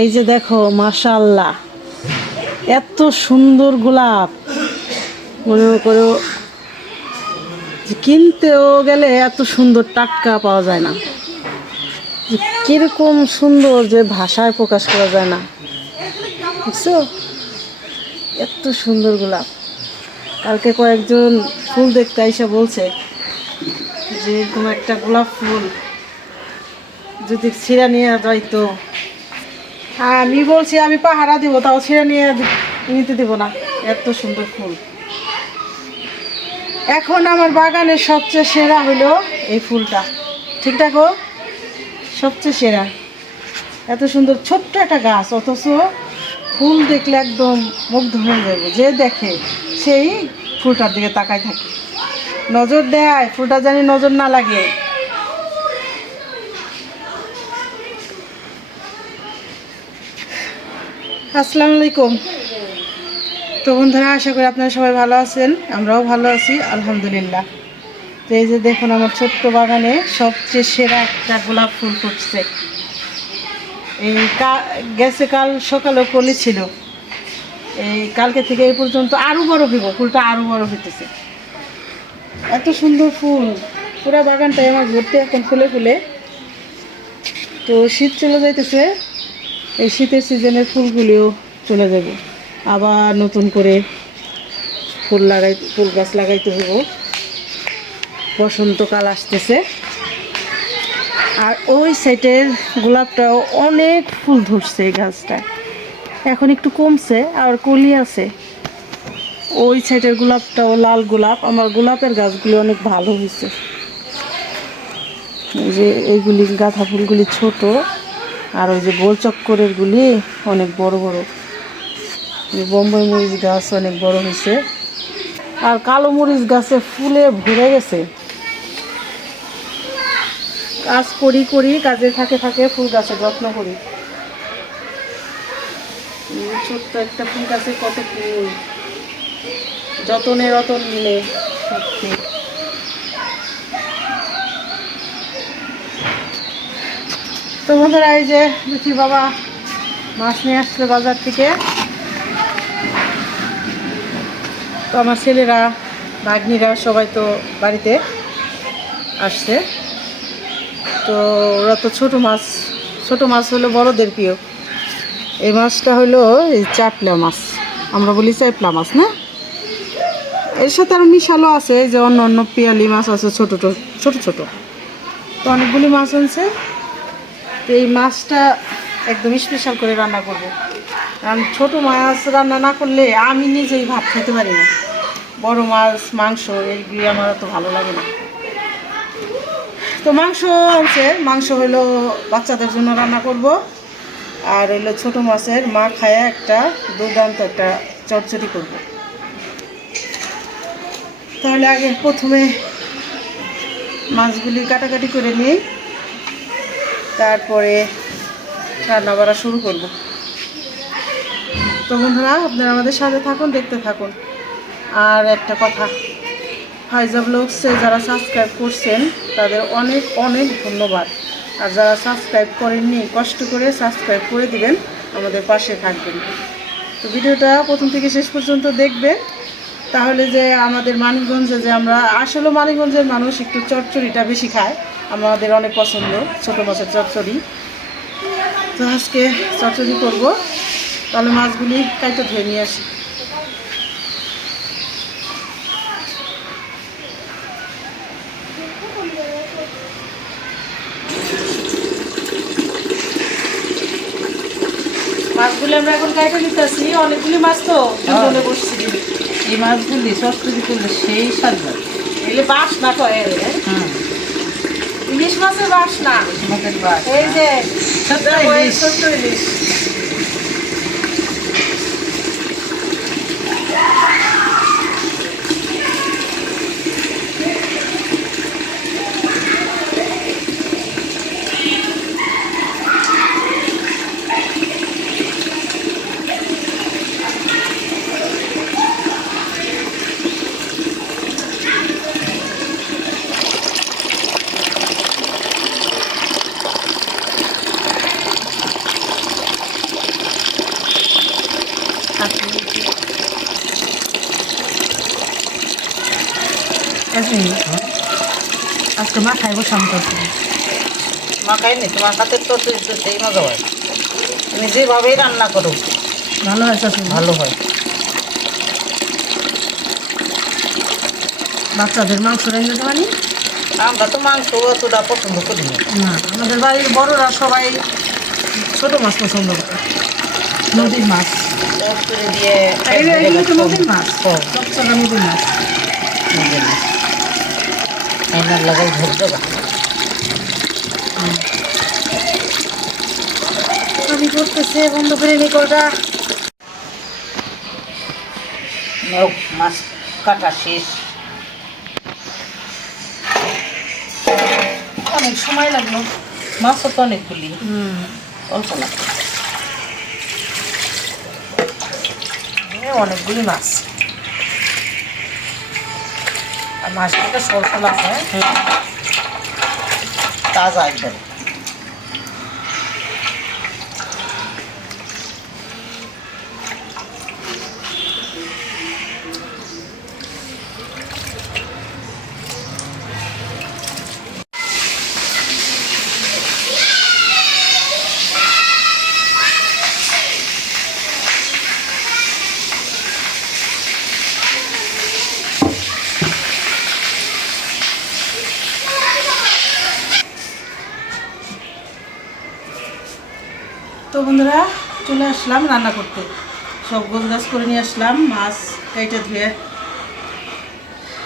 এই যে দেখো মাশাল্লাহ এত সুন্দর গোলাপ। মনে করো কিনতেও গেলে এত সুন্দর টাটকা পাওয়া যায় না। কীরকম সুন্দর যে ভাষায় প্রকাশ করা যায় না। বুঝছ? এত সুন্দর গোলাপ। কালকে কয়েকজন ফুল দেখতে আইসা বলছে যে এরকম একটা গোলাপ ফুল। যদি ছিঁড়া নিয়ে যাইতো আমি বলছি আমি পাহারা দিব, তাও ছিঁড়ে নিয়ে নিতে দিব না। এত সুন্দর ফুল। এখন আমার বাগানের সবচেয়ে সেরা হলো এই ফুলটা। ঠিক থাকো সবচেয়ে সেরা। এত সুন্দর, ছোট্ট একটা গাছ, অথচ ফুল দেখলে একদম মুগ্ধ হয়ে যাবে। যে দেখে, সেই ফুলটার দিকে তাকায় থাকে। নজর দেয়, ফুলটা জানি নজর না লাগে আসসালামু আলাইকুম। তো বন্ধুরা, আশা করি আপনারা সবাই ভালো আছেন, আমরাও ভালো আছি, আলহামদুলিল্লাহ। তো এই যে দেখুন, আমার ছোট্ট বাগানে সবচেয়ে সেরা একটা গোলাপ ফুল ফুটছে। এই গেছে কাল সকালেও কলি ছিল। এই কালকে থেকে এই পর্যন্ত আরও বড় হইব, ফুলটা আরও বড় হইতেছে। এত সুন্দর ফুল, পুরো বাগানটাই আমার ঘুরতে এখন ফুলে ফুলে। তো শীত চলে যাইতেছে এই শীতের সিজনের ফুলগুলিও চলে যাবে। আবার নতুন করে ফুল লাগাই, ফুল গাছ লাগাইতে হইব। বসন্তকাল আসতেছে। আর ওই সাইডের গোলাপটাও অনেক ফুল ধরছে এই গাছটায়। এখন একটু কমছে, আর কলি আছে। ওই সাইডের গোলাপটাও লাল গোলাপ। আমার গোলাপের গাছগুলি অনেক ভালো হয়েছে। যে এইগুলি গাঁথা ফুলগুলি ছোট। আর ওই যে গোল চক্করের গুলি অনেক বড় বড়। বোম্বাই মরিচ গাছ অনেক বড় হয়েছে। আর কালো মরিচ গাছে ফুলে ভরে গেছে। কাজ করি করি কাজে থাকে থাকে ফুল গাছে যত্ন করি। ছোট্ট একটা ফুল গাছে কত ফুল। যতনে রতন মিলে সত্যি তো এই যে দেখি বাবা মাছ নিয়ে আসছে বাজার থেকে। তো আমার ছেলেরা, ভাগ্নিরা সবাই তো বাড়িতে আসছে। তো ওরা তো ছোটো মাছ ছোটো মাছ হলো বড়দের প্রিয়। এই মাছটা হলো এই চাপলা মাছ। আমরা বলি চাপলা মাছ, না? এর সাথে আরও মিশালো আছে যে অন্য অন্য পিয়ালি মাছ আছে, ছোটো ছোটো ছোটো ছোটো। তো অনেকগুলি মাছ আনছে। তো এই মাছটা একদম স্পেশাল করে রান্না করব। কারণ ছোটো মাছ রান্না না করলে আমি নিজেই ভাত খেতে পারি না। বড় মাছ, মাংস এইগুলি আমার তো ভালো লাগে না। তো মাংস আছে মাংস হলো বাচ্চাদের জন্য রান্না করব। আর হলো ছোটো মাছের মা খায়া একটা দুর্দান্ত একটা চচ্চড়ি করব। তাহলে আগে প্রথমে মাছগুলি কাটাকাটি করে নিই। তারপরে রান্না বাড়া শুরু করব। তো বন্ধুরা, আপনারা আমাদের সাথে থাকুন, দেখতে থাকুন। আর একটা কথা, ফাইজা ব্লগসে যারা সাবস্ক্রাইব করছেন, তাদের অনেক অনেক ধন্যবাদ। আর যারা সাবস্ক্রাইব করেননি, কষ্ট করে সাবস্ক্রাইব করে দিবেন, আমাদের পাশে থাকবেন। তো ভিডিওটা প্রথম থেকে শেষ পর্যন্ত দেখবেন। তাহলে যে আমাদের মানিকগঞ্জে যে আমরা, আসলে মানিকগঞ্জের মানুষ একটু চচ্চড়িটা বেশি খায়। আমাদের অনেক পছন্দ, ছোটো মাছের চচ্চড়ি। তো আজকে চচ্চড়ি করব। তাহলে মাছগুলি কাইতে ধুয়ে নিয়ে আসি। মাছগুলি আমরা এখন কাইতে দিতেছি অনেকগুলি মাছ তো বসছি। এই মাছগুলি চচ্চড়ি করলে সেই স্বাদ লাগে এগুলি বাস না তো হুম। ইলিশ মাছের বাস না। মাছের বাস এই যে ইলিশ। ছোট্ট ইলিশ। আজকে মা খাইনি তোমার হাতের তো সেই মজা হয়। তুমি যেভাবেই রান্না করো ভালো হয় শাশুড়ি? ভালো হয়। বাচ্চাদের মাংস দিতে পারি আমরা তো মাংস অতটা পছন্দ করি না। আমাদের বাড়ির বড়রা সবাই ছোট মাছ পছন্দ করে। নদীর মাছ। দিয়ে নদীর মাছ। নদীর মাছ। আইনার লাগাই ঝরঝরা আমি করতেছে বন্ধ করে নিকলটা মাছ কাটা শেষ। অনেক সময় লাগল। মাছও তো অনেকগুলি হুম। অল্প না অনেকগুলি মাছ। আর মাছটা সল সল আছে তাজা একদম। তো বন্ধুরা, চলে আসলাম রান্না করতে। সব গোছ গাছ করে নিয়ে আসলাম, মাছ কেটে ধুয়ে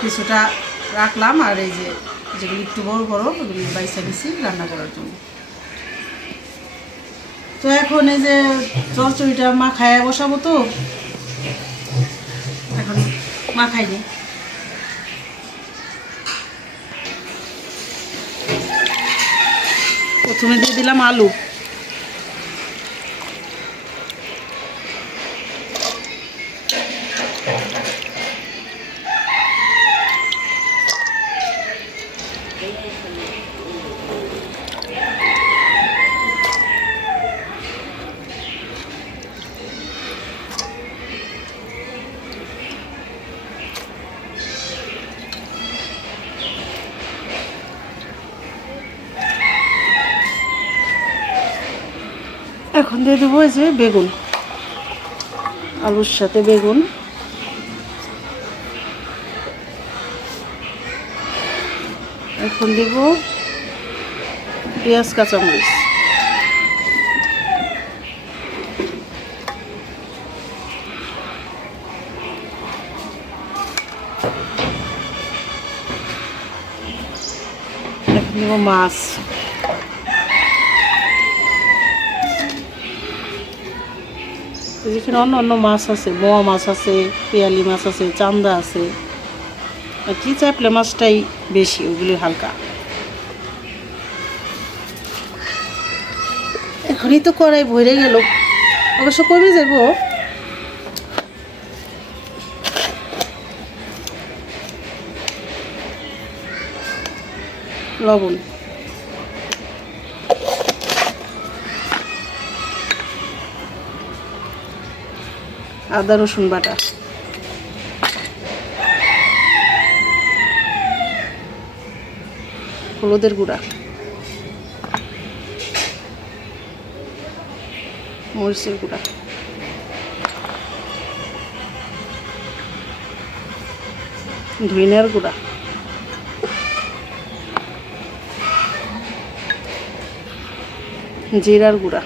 কিছুটা রাখলাম, আর এই যে যেগুলি একটু বড় বড়, ওগুলি বাইসা দিছি রান্না করার জন্য। তো এখন এই যে চরচড়িটা মাখায় বসাবো তো? এখন মা খাইনি প্রথমে দিয়ে দিলাম আলু এখন দিয়ে দেবো এই যে বেগুন আলুর সাথে বেগুন। এখন দেব পেঁয়াজ কাঁচামরিচ। এখন মাছ। যেখানে অন্য অন্য মাছ আছে, বোয়া মাছ আছে, পেয়ালি মাছ আছে, চান্দা আছে। কি চাপলে মাছটাই বেশি ওগুলি হালকা। এখনই তো কড়াই ভরে গেল। অবশ্য কমে যাব। লবণ। আদা রসুন বাটা। হলুদের গুঁড়া। মরিচের গুঁড়া। ধইনার গুঁড়া। জিরার গুঁড়া।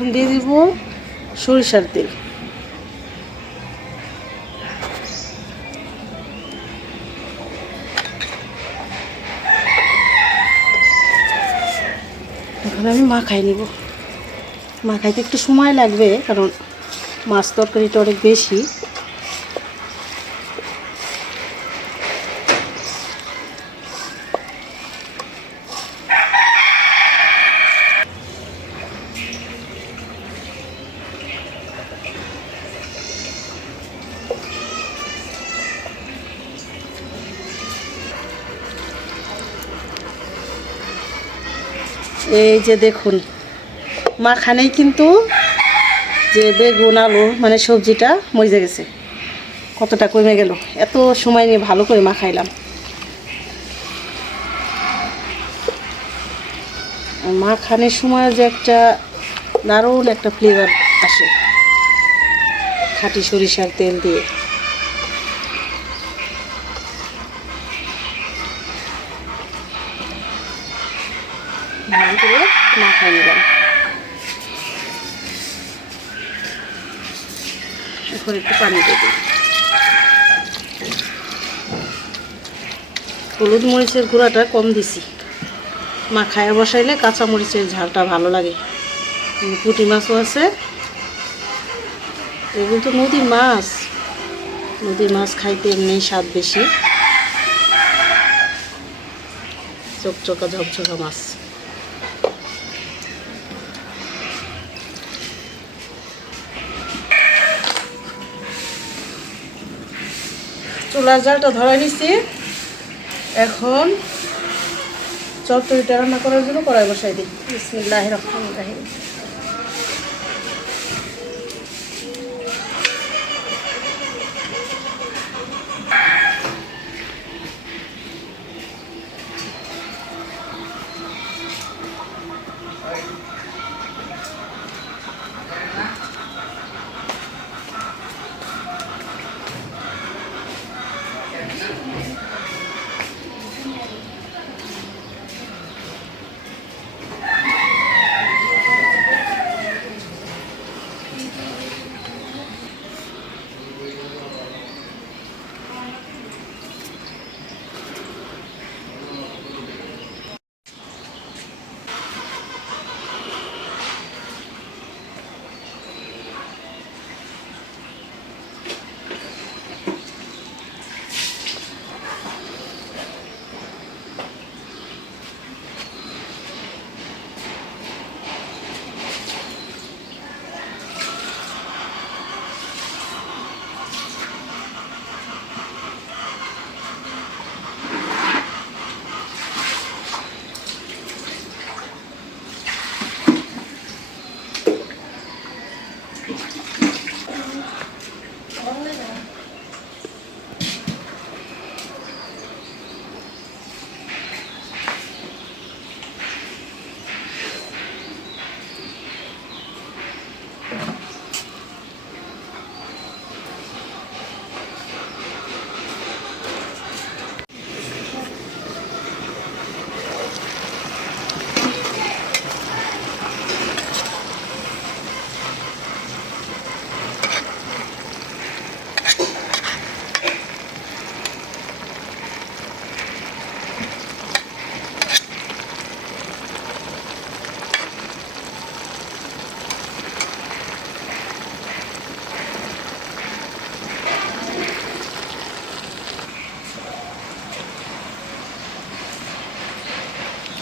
এখন দিয়ে দিব সরিষার তেল। এখন আমি মাখাই নিব। মাখাইতে একটু সময় লাগবে, কারণ মাছ তরকারিটা অনেক বেশি। এই যে দেখুন, মাখানেই কিন্তু যে বেগুন, আলু মানে সবজিটা মজে গেছে। কতটা কমে গেল? এত সময় নিয়ে ভালো করে মাখাইলাম। মাখানোর সময় যে একটা দারুণ একটা ফ্লেভার আসে। খাঁটি সরিষার তেল দিয়ে ভালো করে মাখাই নিলাম এখন একটু পানি দিই হলুদ মরিচের গুঁড়াটা কম দিছি। মাখায় বসাইলে কাঁচা মরিচের ঝালটা ভালো লাগে। পুঁটি মাছও আছে। এগুলো তো নদীর মাছ। নদীর মাছ খাইতে এমনি স্বাদ বেশি। চকচকা ঝকঝকা মাছ। চুলার জালটা ধরাই নিছি এখন চত্বরিটা রান্না করার জন্য কড়াই বসাই দিই। বিসমিল্লাহ রহমান রাহিম।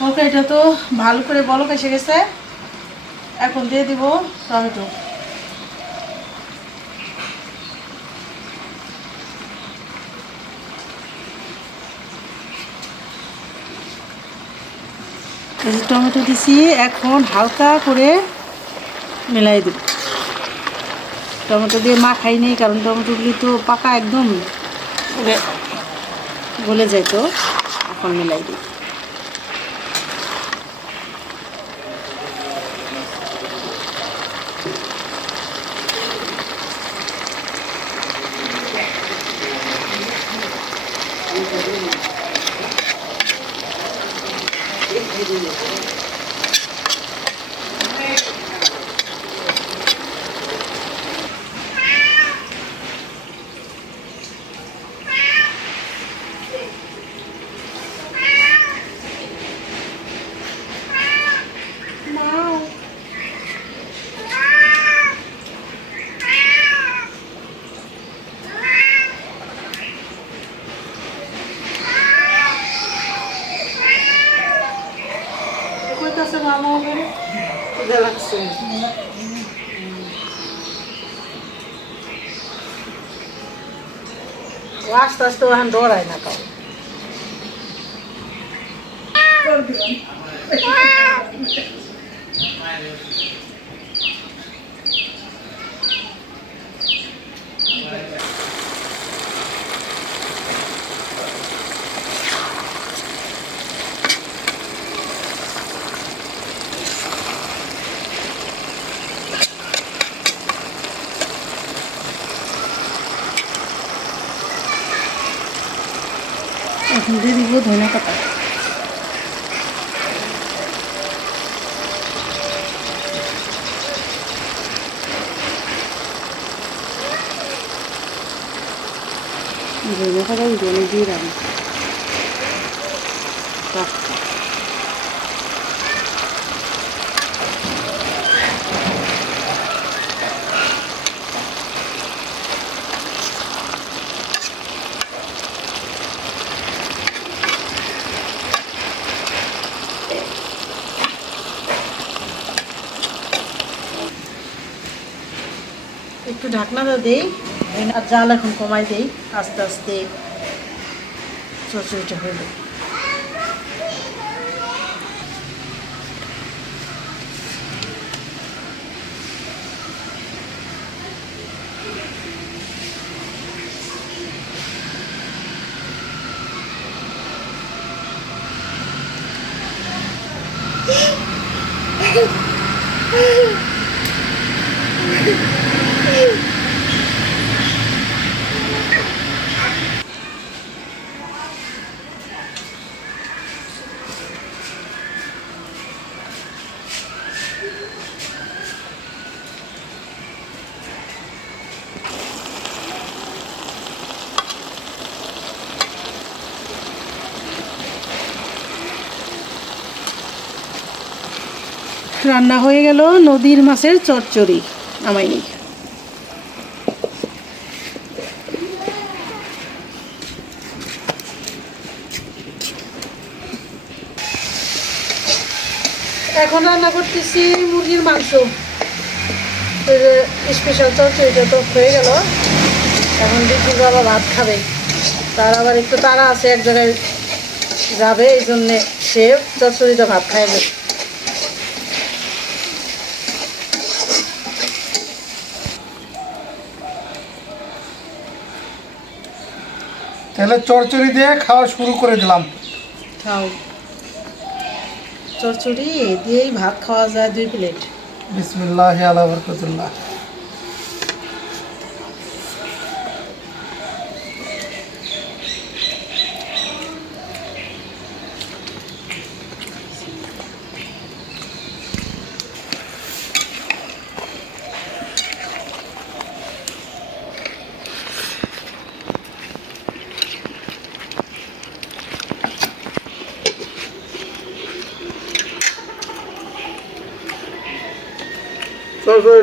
তরকারিটা তো ভালো করে বলক এসে গেছে। এখন দিয়ে দিব টমেটো। এই টমেটো দিছি এখন হালকা করে মেলাই দিব। টমেটো দিয়ে মা খাই নেই কারণ টমেটোগুলি তো পাকা একদম। গলে- গলে যায় তো এখন মেলাই দিই mama wala. Galak sa'yo. Last us to ang dora na ka. Thank you. এখন দিয়ে দিব ধনে পাতা। ধনে পাতা জলে দিয়ে রাখি একটু ঢাকনাটা দেই আর জাল এখন কমাই দেই আস্তে আস্তে চচড়িটা হইল রান্না হয়ে গেল নদীর মাছের চচ্চড়ি। আমায় এখন রান্না করতেছি মুরগির মাংস। স্পেশাল চচ্চড়িটা তো হয়ে গেল। এখন বিক্রির বাবা ভাত খাবে। তার আবার একটু তারা আছে এক জায়গায় যাবে এই জন্যে সে চচ্চড়িটা ভাত খাইবে তাহলে চরচড়ি দিয়ে খাওয়া শুরু করে দিলাম। খাও। চচ্চড়ি দিয়েই ভাত খাওয়া যায় দুই প্লেট। বিসমিল্লাহ আলা বরকতুল্লাহ।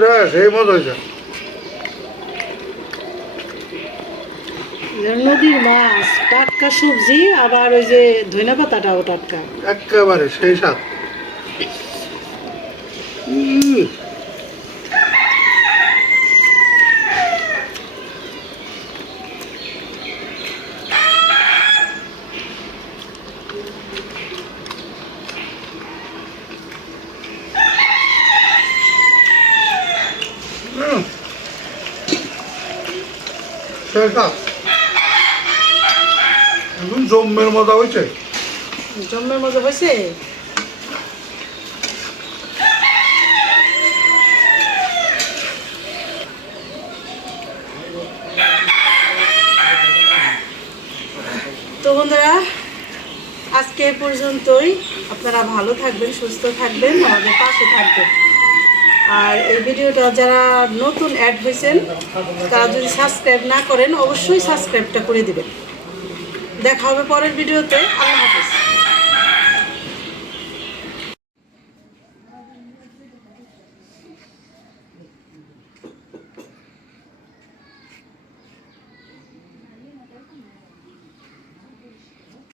চরচড়িটা সেই মজা হয়েছে। নদীর মাছ টাটকা সবজি আবার ওই যে ধনে পাতাটাও টাটকা। একেবারে সেই স্বাদ। জম্মের মজা হয়েছে জন্মের মজা হয়েছে তো বন্ধুরা, আজকে পর্যন্তই। আপনারা ভালো থাকবেন, সুস্থ থাকবেন, আমাদের পাশে থাকবেন। আর এই ভিডিওটা যারা নতুন অ্যাড হয়েছেন, তারা যদি সাবস্ক্রাইব না করেন, অবশ্যই সাবস্ক্রাইবটা করে দেবেন। দেখা হবে পরের ভিডিওতে। আল্লাহ